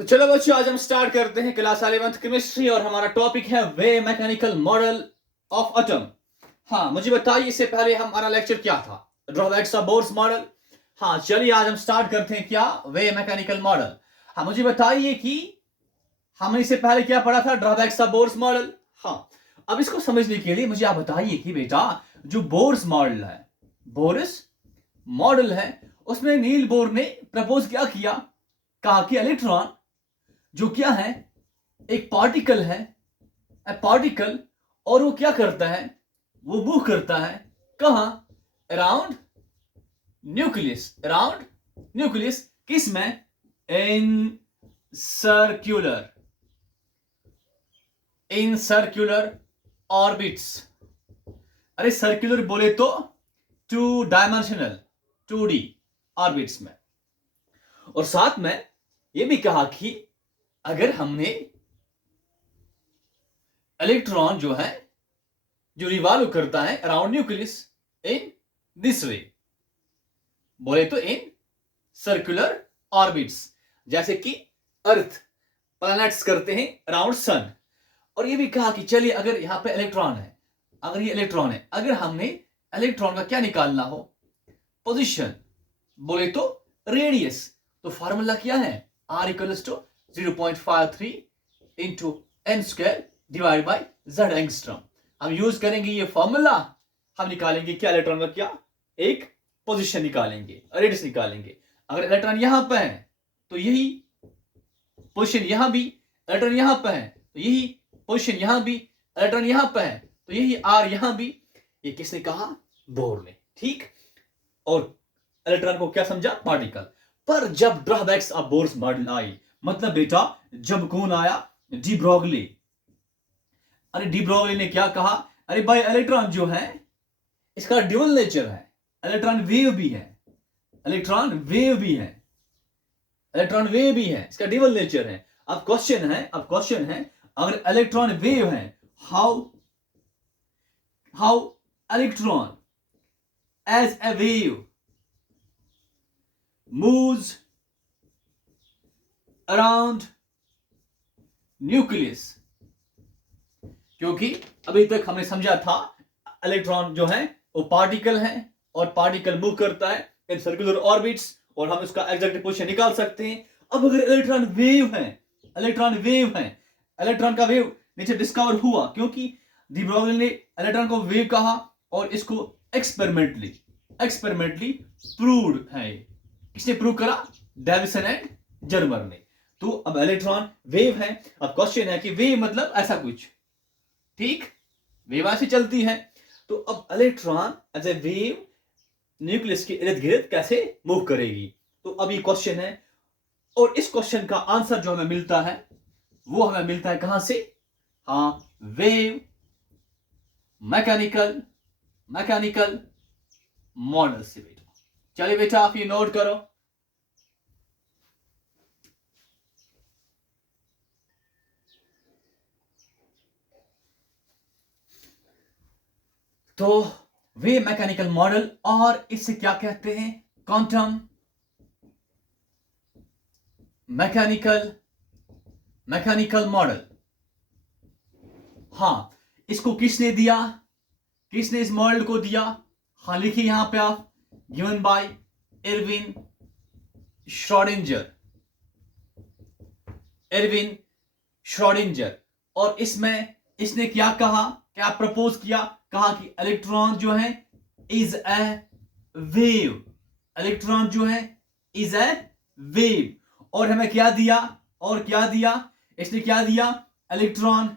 तो चलो बच्चों, आज हम स्टार्ट करते हैं क्लास 11th केमिस्ट्री और हमारा टॉपिक है वे मैकेनिकल मॉडल ऑफ एटम। हाँ, मुझे बताइए इससे पहले हमारा लेक्चर क्या था? Drawbacks of Bohr's model. हाँ चलिए, आज हम स्टार्ट करते हैं क्या, वे मैकेनिकल मॉडल। हाँ मुझे बताइए कि हमने इससे पहले क्या पढ़ा था? Drawbacks of Bohr's model. हाँ, अब इसको समझने के लिए मुझे आप बताइए कि बेटा जो बोर्स मॉडल है, बोर्स मॉडल है, उसमें नील बोर ने प्रपोज क्या किया? कहा कि इलेक्ट्रॉन जो क्या है, एक पार्टिकल है, ए पार्टिकल, और वो क्या करता है, वो मूव करता है कहां? Around nucleus, around nucleus. किस में? इन सर्क्यूलर, इन सर्क्यूलर ऑर्बिट्स। अरे सर्क्यूलर बोले तो टू डायमेंशनल, 2D ऑर्बिट्स में। और साथ में ये भी कहा कि अगर हमने इलेक्ट्रॉन जो है, जो रिवॉल्व करता है around nucleus in this way, बोले तो इन सर्कुलर ऑर्बिट्स, जैसे कि अर्थ, प्लैनेट्स करते हैं अराउंड सन। और ये भी कहा कि चलिए अगर यहां पे इलेक्ट्रॉन है, अगर ये इलेक्ट्रॉन है, अगर हमने इलेक्ट्रॉन का क्या निकालना हो, पोजीशन, बोले तो रेडियस, तो फॉर्मूला क्या है? R equals to 0.53 into n square divide by z angstrom. हम यूज करेंगे ये फॉर्मूला, हम निकालेंगे क्या, इलेक्ट्रॉन का क्या, एक पोजीशन निकालेंगे, रेडियस निकालेंगे। अगर इलेक्ट्रॉन यहां पे है तो यही पोजीशन यहां भी, इलेक्ट्रॉन यहां पे है तो यही पोजीशन यहां भी, इलेक्ट्रॉन यहां पे है तो यही R यहां भी। ये किसने कहा? बोर ने। ठीक। और इलेक्ट्रॉन को क्या समझा? पार्टिकल। पर जब drawbacks of Bohr's model I, मतलब बेटा जब कौन आया? De Broglie. अरे डी ब्रोगली ने क्या कहा? अरे भाई इलेक्ट्रॉन जो है इसका ड्यूअल नेचर है, इलेक्ट्रॉन वेव भी है, इलेक्ट्रॉन वेव भी है, इलेक्ट्रॉन वेव भी है, इसका ड्यूअल नेचर है। अब क्वेश्चन है अगर इलेक्ट्रॉन वेव है, how how electron as a wave moves around nucleus? क्योंकि अभी तक हमने समझा था इलेक्ट्रॉन जो है वो पार्टिकल है और पार्टिकल मूव करता है इन सर्कुलर ऑर्बिट्स, और हम उसका एग्जैक्ट पोजीशन निकाल सकते हैं। अब अगर इलेक्ट्रॉन वेव है, इलेक्ट्रॉन वेव है, इलेक्ट्रॉन का वेव नीचे डिस्कवर हुआ, क्योंकि डी ब्रोगली ने इलेक्ट्रॉन को वेव कहा और इसको एक्सपेरिमेंटली प्रूव्ड है। किसने प्रूव करा? डेविसन एंड जर्मर ने। तो अब इलेक्ट्रॉन वेव है। अब क्वेश्चन है कि वेव मतलब ऐसा कुछ, ठीक, वेव ऐसी चलती है। तो अब electron as a wave nucleus के इर्द गिर्द कैसे मूव करेगी? तो अब ये क्वेश्चन है, और इस क्वेश्चन का आंसर जो हमें मिलता है वो हमें मिलता है कहां से? हाँ, वेव मैकेनिकल मॉडल से। बेटा चलिए बेटा आप ये नोट करो। तो वे मैकेनिकल मॉडल, और इससे क्या कहते हैं? Quantum mechanical model. हाँ, इसको किसने दिया? किसने इस मॉडल को दिया? हाँ लिखिए यहां पे आप, गिवन बाय एरविन श्रोडिंजर। और इसमें इसने क्या कहा, क्या प्रपोज किया? कहा कि इलेक्ट्रॉन जो है इज ए वेव, इलेक्ट्रॉन जो है इज ए वेव। और हमें क्या दिया? इसने क्या दिया? इलेक्ट्रॉन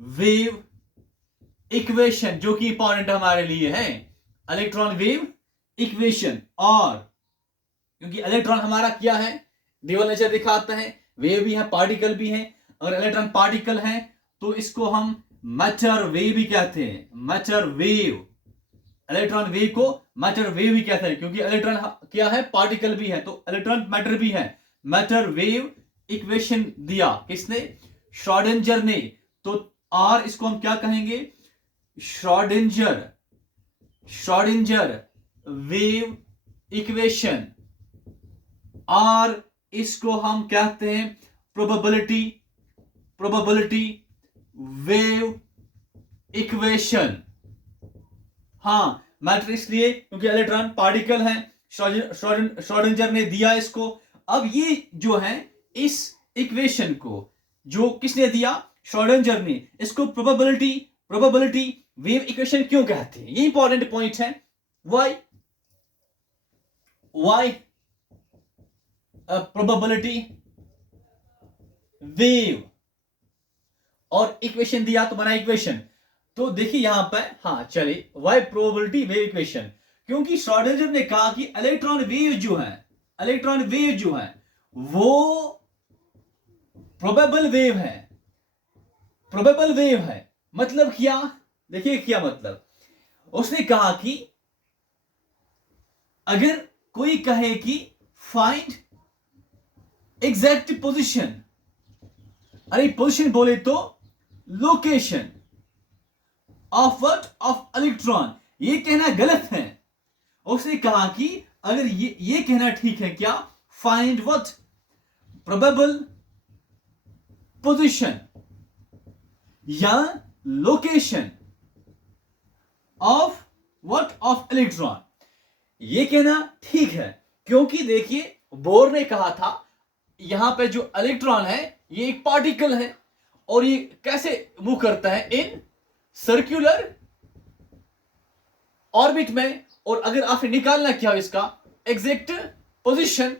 वेव इक्वेशन, जो कि इंपॉर्टेंट हमारे लिए है, इलेक्ट्रॉन वेव इक्वेशन। और क्योंकि इलेक्ट्रॉन हमारा क्या है, ड्यूअल नेचर दिखाता है, वेव भी है पार्टिकल भी है। अगर इलेक्ट्रॉन पार्टिकल है तो इसको हम मैटर वेव भी कहते हैं, मैटर वेव, इलेक्ट्रॉन वेव को मैटर वेव भी कहते हैं, क्योंकि इलेक्ट्रॉन क्या है, पार्टिकल भी है, तो इलेक्ट्रॉन मैटर भी है। मैटर वेव इक्वेशन दिया किसने? श्रोडिंजर ने। तो आर इसको हम क्या कहेंगे? Schrödinger, wave equation. आर, इसको हम कहते हैं प्रोबेबिलिटी वेव इक्वेशन। हाँ, मैटर इसलिए क्योंकि इलेक्ट्रॉन पार्टिकल है, श्रोडिंगर ने दिया इसको। अब ये जो है इस इक्वेशन को जो किसने दिया, श्रोडिंगर ने, इसको प्रोबेबिलिटी वेव इक्वेशन क्यों कहते हैं, ये इंपॉर्टेंट पॉइंट है। वाई प्रोबेबिलिटी वेव, और इक्वेशन दिया तो बना इक्वेशन। तो देखिए यहां पर, हाँ चलिए, वाई प्रोबेबिलिटी वेव इक्वेशन, क्योंकि श्रोडिंगर ने कहा कि इलेक्ट्रॉन वेव जो है वो प्रोबेबल वेव है। मतलब क्या, देखिए क्या मतलब, उसने कहा कि अगर कोई कहे कि फाइंड एग्जैक्ट पोजीशन, अरे पोजीशन बोले तो लोकेशन ऑफ इलेक्ट्रॉन, ये कहना गलत है। उसने कहा कि अगर ये कहना ठीक है, क्या, फाइंड व्हाट प्रोबेबल पोजीशन या लोकेशन ऑफ इलेक्ट्रॉन, ये कहना ठीक है। क्योंकि देखिए बोर ने कहा था यहां पे जो इलेक्ट्रॉन है ये एक पार्टिकल है, और ये कैसे मूव करता है, इन सर्कुलर ऑर्बिट में। और अगर आपने निकालना क्या इसका एग्जैक्ट पोजीशन,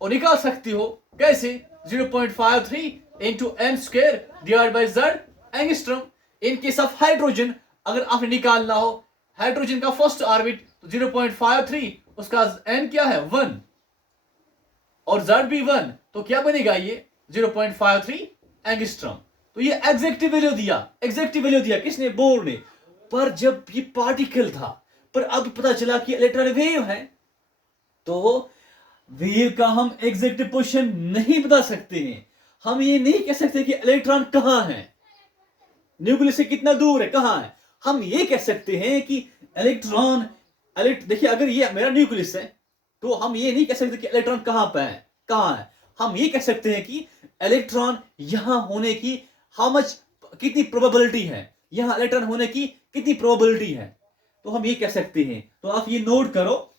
और निकाल सकती हो कैसे, 0.53 into m square divide by z angstrom. In case of hydrogen अगर आपने निकालना हो हाइड्रोजन का फर्स्ट ऑर्बिट, तो 0.53, उसका एन क्या है 1, और जेड भी 1, तो क्या बनेगा ये 0.53 एंगस्ट्रॉम। तो ये एग्जैक्ट वैल्यू दिया किसने, बोर ने। पर जब ये पार्टिकल था, पर अब पता चला कि इलेक्ट्रॉन वेव है, तो वेव का हम एग्जैक्ट पोजीशन नहीं बता सकते हैं। हम ये नहीं कह सकते कि इलेक्ट्रॉन कहां है, न्यूक्लियस से कितना दूर है, कहां है। हम ये कह सकते हैं कि इलेक्ट्रॉन, देखिए अगर ये मेरा न्यूक्लियस है, तो हम ये नहीं कह सकते कि इलेक्ट्रॉन कहां है। हम ये कह सकते हैं कि इलेक्ट्रॉन यहां होने की कितनी प्रोबेबिलिटी है, यहां इलेक्ट्रॉन होने की कितनी प्रोबेबिलिटी है, तो हम ये कह सकते हैं। तो आप ये नोट करो।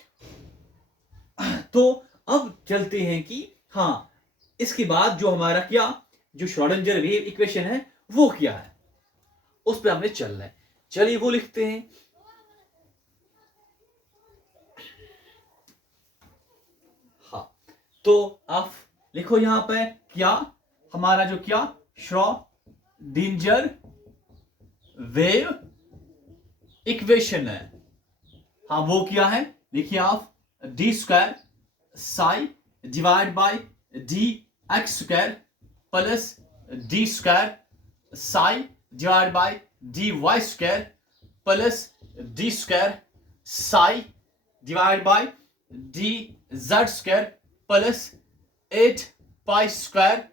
तो अब चलते हैं कि हाँ, इसके बाद जो हमारा जो श्रोडिंगर वेव इक्वेशन है वो क्या है, उस पर हमने चलना है। चलिए वो लिखते हैं। हाँ, तो आप लिखो यहां पे हमारा जो श्रोडिंगर वेव इक्वेशन है। हाँ, वो क्या है, लिखिए आप, d square psi divide by d x square plus d square psi divide by d y square plus d square psi divide by d z square plus 8 pi square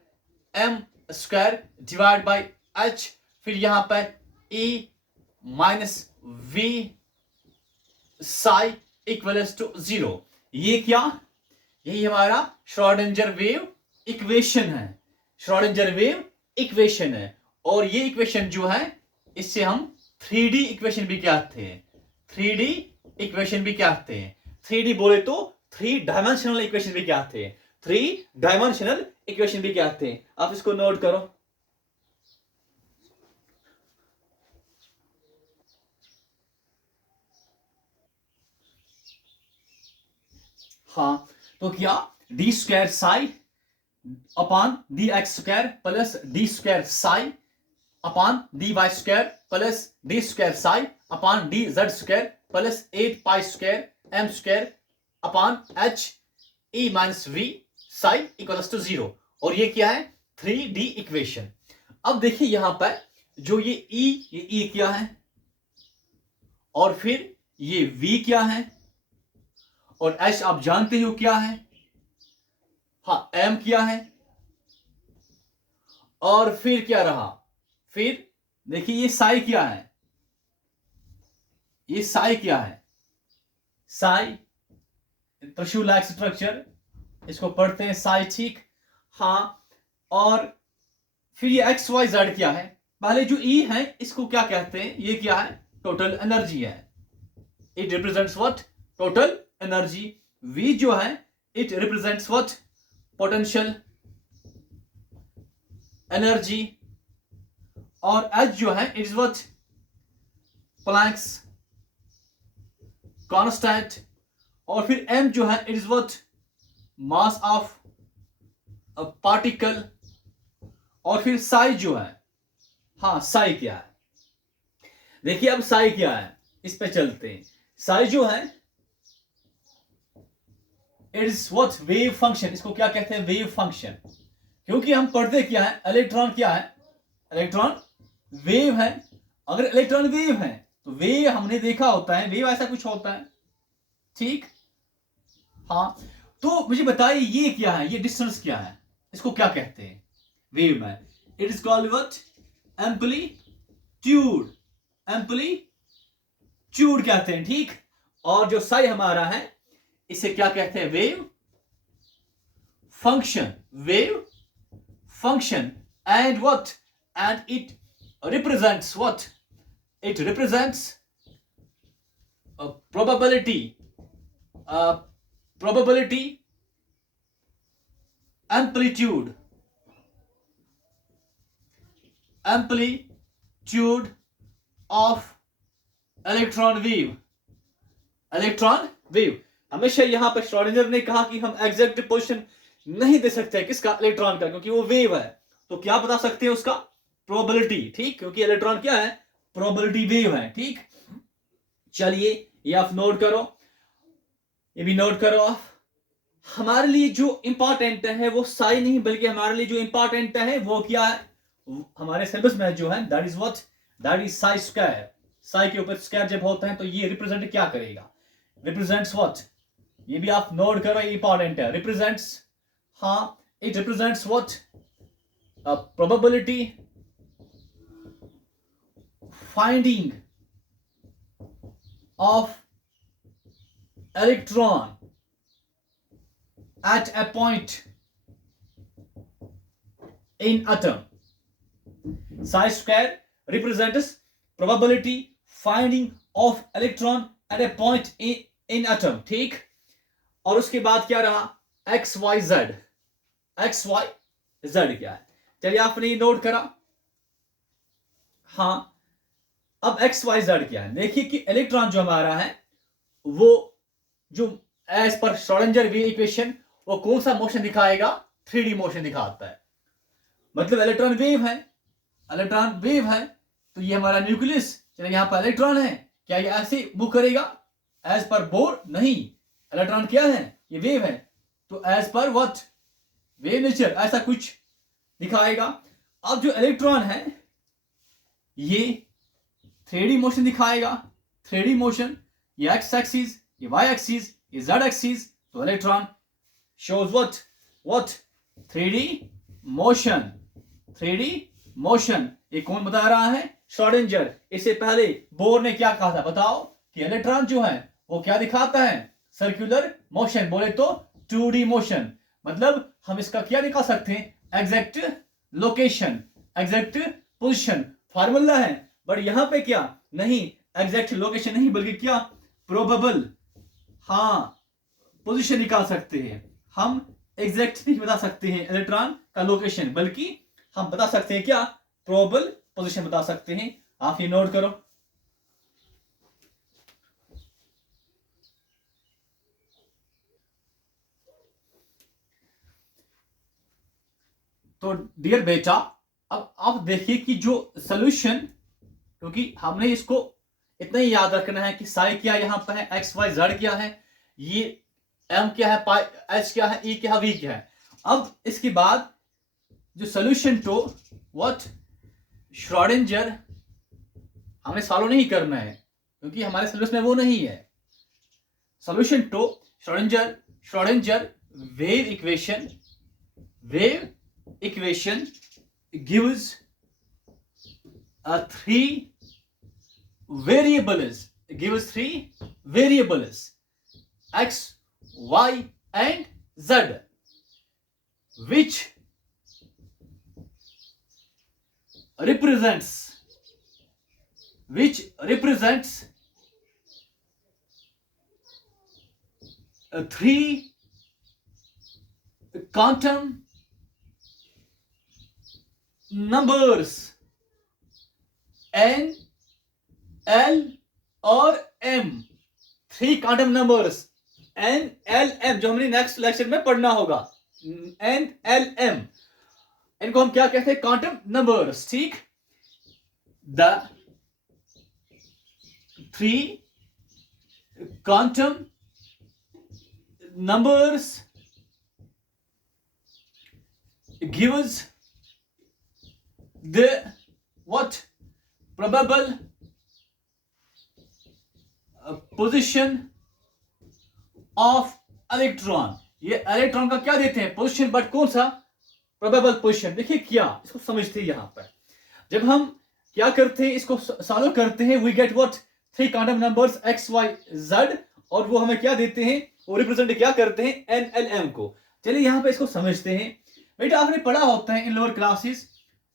m square divide by h, फिर यहां पर e minus v psi equals to 0। ये यही हमारा Schrodinger wave equation है। और ये equation जो है, इससे हम 3D इक्वेशन भी कहते हैं। 3D बोले तो 3 डायमेंशनल इक्वेशन भी कहते हैं। 3 डायमेंशनल इक्वेशन भी कहते हैं। आप इसको नोट करो। हाँ, तो d square psi upon d x square plus d square psi upon d y square plus d square psi upon d z square plus 8 pi square m square upon h e minus v psi equals to 0। और ये क्या है, 3D equation. अब देखिए यहां पर जो ये E क्या है, और फिर ये V क्या है, और H आप जानते हो क्या है, हाँ M क्या है, और फिर क्या रहा, फिर देखिए ये साई क्या है, ये साई क्या है, साई त्रिशूल लाइक स्ट्रक्चर इसको पढ़ते हैं साई, ठीक। हाँ, और फिर ये एक्स वाई जेड क्या है, पहले जो ई है इसको क्या कहते हैं, ये क्या है, टोटल एनर्जी है, it represents what, total energy. V जो है it represents what, potential energy. और एच जो है it is what, Planck's constant. और फिर एम जो है it is what, mass of a particle. और फिर साई जो है, हाँ साई क्या है, देखिए अब साई क्या है, इस पे चलते हैं। साई जो है it is what, wave function. इसको क्या कहते हैं, वेव फंक्शन। क्योंकि हम पढ़ते क्या है, इलेक्ट्रॉन क्या है, इलेक्ट्रॉन वेव है। अगर इलेक्ट्रॉन वेव है तो वेव हमने देखा होता है, वेव ऐसा कुछ होता है, ठीक। हाँ, तो मुझे बताइए ये क्या है, ये डिस्टेंस क्या है, इसको क्या कहते हैं वेव में, it is called what, amplitude, amplitude कहते हैं, ठीक। और जो साई हमारा है इसे क्या कहते हैं, wave function, wave function. And what, and it represents what, it represents probability, probability, amplitude, amplitude of electron wave, electron wave। हमेशा यहां पर श्रोडिंगर ने कहा कि हम एग्जैक्ट पोजीशन नहीं दे सकते किसका, इलेक्ट्रॉन का, क्योंकि वो वेव है। तो क्या बता सकते हैं उसका, प्रोबेबिलिटी, ठीक, क्योंकि इलेक्ट्रॉन क्या है, प्रोबेबिलिटी वेव है, ठीक। चलिए ये आप नोट करो, ये भी नोट करो आप। हमारे लिए जो इंपॉर्टेंट है वो साई नहीं, बल्कि हमारे लिए जो इंपॉर्टेंट है वो क्या है, हमारे सिलेबस में जो है that is what, that is Sai square. Sai के ऊपर स्क्वायर जब होता है तो ये रिप्रेजेंट क्या करेगा, रिप्रेजेंट्स व्हाट, ये भी आप नोट करो, ये इंपॉर्टेंट है, रिप्रेजेंट्स, हाँ it represents what, probability finding of electron at a point in atom. Psi square represents probability finding of electron at a point in atom, ठीक। और उसके बाद क्या रहा, x y z, x y z क्या है, चलिए आपने ये नोट करा। हाँ, अब एक्स वाई जेड क्या है, देखिए कि इलेक्ट्रॉन जो हमारा है वो जो as per Schrodinger wave equation वो कौन सा मोशन दिखाएगा, 3D मोशन दिखाता है। मतलब इलेक्ट्रॉन वेव है, इलेक्ट्रॉन वेव है, तो ये हमारा न्यूक्लियस, चलिए यहां पर इलेक्ट्रॉन है, क्या ये ऐसे मूव करेगा एज पर बोर, नहीं, इलेक्ट्रॉन क्या है, ये वेव है, तो as per what, wave nature ऐसा कुछ दिखाएगा। अब जो इलेक्ट्रॉन है ये 3D मोशन दिखाएगा, 3D मोशन, ये एक्स एक्सिस, ये वाई एक्सिस, ये जेड एक्सिस, तो electron shows what 3D motion, 3D motion. ये कौन बता रहा है, श्रोडिंगर। इससे पहले बोर ने क्या कहा था, बताओ, कि इलेक्ट्रॉन जो है वो क्या दिखाता है, सर्कुलर मोशन, बोले तो 2D मोशन। मतलब हम इसका क्या दिखा सकते हैं, exact location, exact position, formula है। बट यहां पे क्या नहीं, एग्जैक्ट लोकेशन नहीं, बल्कि क्या, प्रोबेबल, हाँ पोजीशन निकाल सकते हैं हम। एग्जैक्ट नहीं बता सकते हैं इलेक्ट्रॉन का लोकेशन, बल्कि हम बता सकते हैं क्या, प्रोबेबल पोजीशन बता सकते हैं। आप ये नोट करो। तो डियर बेटा, अब आप देखिए कि जो सोल्यूशन, क्योंकि हमने इसको इतना ही याद रखना है कि साई क्या यहां पर है, एक्स वाई जेड क्या है, ये एम क्या है, पाई एच क्या है, ई क्या है, वी क्या है। अब इसके बाद जो सोल्यूशन टू व्हाट, श्रोडिंगर, हमें सॉल्व नहीं करना है क्योंकि हमारे सिलेबस में वो नहीं है। Solution to Schrodinger wave equation, wave equation gives a three variables, gives three variables x, y and z, which represents three quantum numbers n, l और m। Three quantum numbers n, l, m जो हमने next lecture में पढ़ना होगा। n, l, m इनको हम क्या कहते हैं? Quantum numbers. ठीक, the three quantum numbers gives the what probable position of electron। ये इलेक्ट्रॉन का क्या देते हैं? पोजीशन, बट कौन सा? Probable position. देखिए क्या, इसको समझते हैं। यहां पर जब हम क्या करते हैं, इसको सॉल्व करते हैं, we get what? Three quantum numbers x, y, z, और वो हमें क्या देते हैं? वो रिप्रेजेंट क्या करते हैं? n, l, m को। चलिए यहां पे इसको समझते हैं। बेटा आपने पढ़ा होता है इन lower classes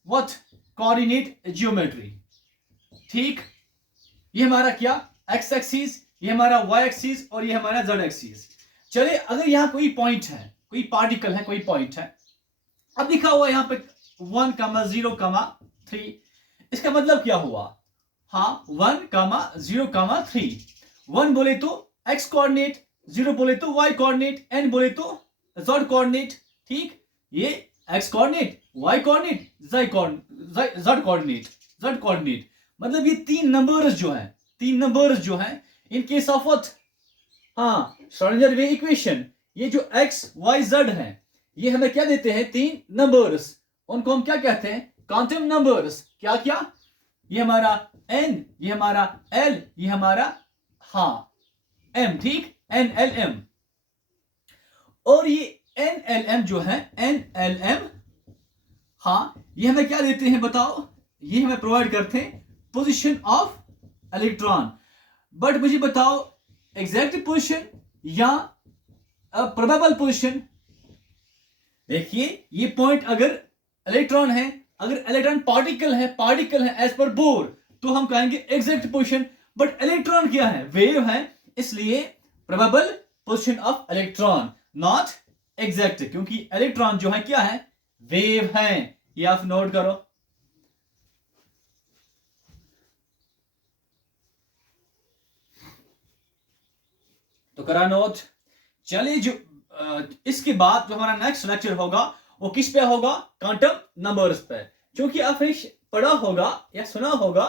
what? Coordinate geometry. ठीक, ये हमारा क्या? x एक्सिस, ये हमारा y एक्सिस, और ये हमारा z एक्सिस। चलिए अगर यहां कोई पॉइंट है, कोई पार्टिकल है, कोई पॉइंट है, अब लिखा हुआ यहां पे 1, 0, 3, इसका मतलब क्या हुआ? हाँ, 1, 0, 3। 1 बोले तो x कोऑर्डिनेट, 0 बोले तो y कोऑर्डिनेट, n बोले तो z कोऑर्डिनेट। ठीक, ये x coordinate, y coordinate, z coordinate, z coordinate. मतलब ये तीन नंबर्स जो हैं इन केस ऑफ व्हाट? हाँ, श्रोडिंगर वेव इक्वेशन। ये जो x, y, z है, ये हमें क्या देते हैं? तीन नंबर्स। उनको हम क्या कहते हैं? Quantum numbers. क्या क्या? ये हमारा n, ये हमारा l, ये हमारा हाँ m। ठीक, n, l, m। और ये n, l, m जो है, n, l, m, हाँ, ये हमें क्या देते हैं बताओ? ये हमें प्रोवाइड करते हैं पोजीशन ऑफ इलेक्ट्रॉन। बट मुझे बताओ एग्जैक्ट पोजीशन या प्रोबेबल पोजीशन? देखिए ये पॉइंट अगर इलेक्ट्रॉन है, अगर इलेक्ट्रॉन पार्टिकल है एज पर बोर, तो हम कहेंगे एग्जैक्ट पोजीशन। बट इलेक्ट्रॉन क्या है? वेव है, इसलिए probable position of electron, not exact, क्योंकि इलेक्ट्रॉन जो है क्या है? वेव है। ये आप नोट करो। तो करा नोट। चलिए जो इसके बाद जो हमारा नेक्स्ट लेक्चर होगा वो किस पे होगा? क्वांटम नंबर्स पे। क्योंकि आपने पढ़ा होगा या सुना होगा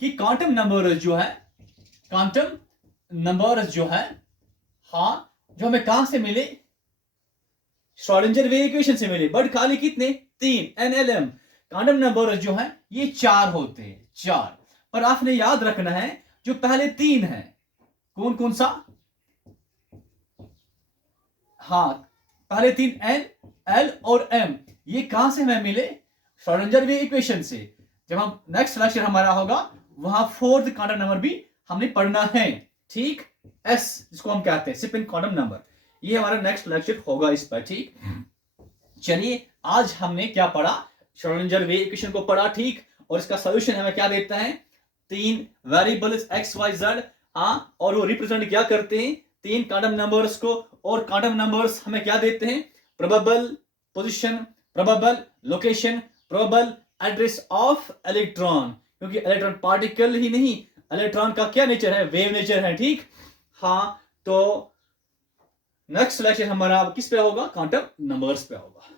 कि क्वांटम नंबर्स जो है, हाँ, जो हमें कहां से मिले? श्रोडिंगर वेव इक्वेशन से मिले। बट खाली कितने? तीन, n, l, m। Quantum numbers जो है ये चार होते हैं, चार। पर आपने याद रखना है जो पहले तीन है, कौन कौन सा? हाँ, पहले तीन n, l और m, ये कहां से हमें मिले? श्रोडिंगर वेव इक्वेशन से। जब हम नेक्स्ट लेक्चर हमारा होगा वहां फोर्थ क्वांटम नंबर भी हमने पढ़ना है। ठीक, s जिसको हम कहते हैं शिपिंग क्वांटम नंबर, ये हमारा नेक्स्ट लेक्चर होगा इस पर। ठीक, चलिए आज हमने क्या पढ़ा? श्रोडिंगर वेव इक्वेशन को पढ़ा। ठीक, और इसका सॉल्यूशन हमें क्या देता है? तीन वेरिएबल्स x, y, z, हाँ, और वो रिप्रेजेंट क्या करते हैं? तीन क्वांटम नंबर्स को। और क्वांटम नंबर्स हमें क्या देते हैं? Probable position, probable location, probable address of electron. क्योंकि इलेक्ट्रॉन पार्टिकल ही नहीं, इलेक्ट्रॉन का क्या नेचर है? वेव नेचर है। ठीक, हाँ, तो नेक्स्ट लेक्चर हमारा किस पे होगा? क्वांटम नंबर्स पे होगा।